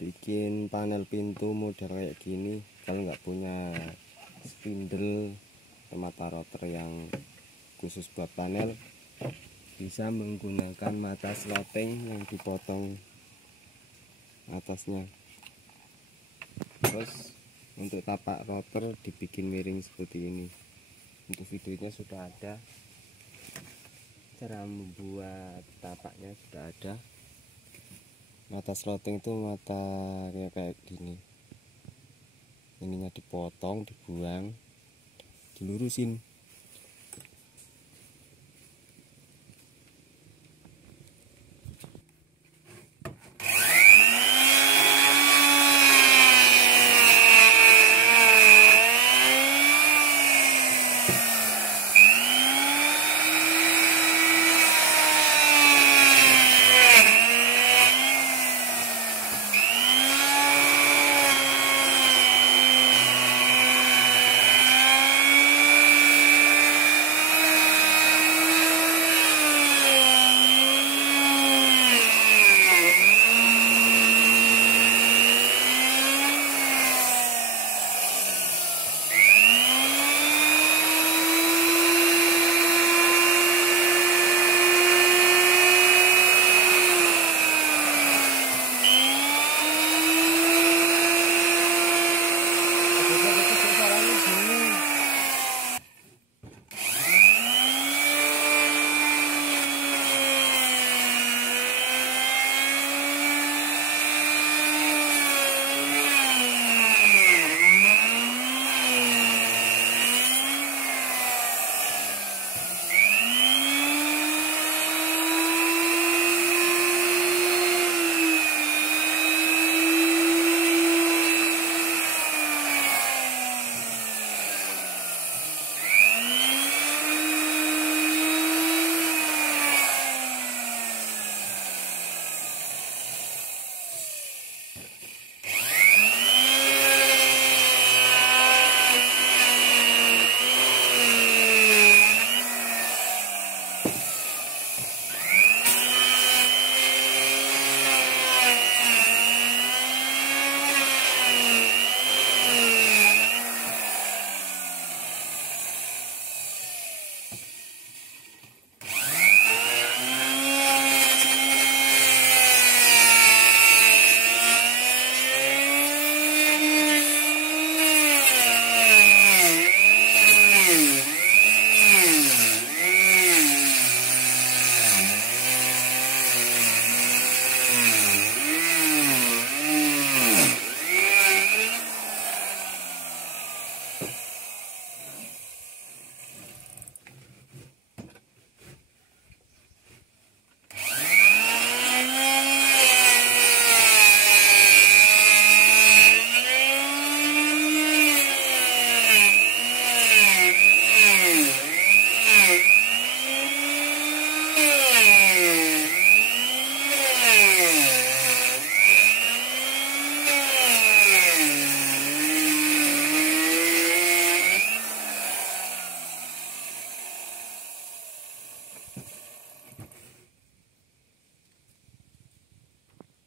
bikin panel pintu model kayak gini. Kalau nggak punya spindle mata rotor yang khusus buat panel, bisa menggunakan mata sloteng yang dipotong atasnya. Terus untuk tapak rotor dibikin miring seperti ini. Untuk videonya sudah ada, cara membuat tapaknya sudah ada. Mata sloteng itu mata kayak gini, ininya dipotong, dibuang, dilurusin.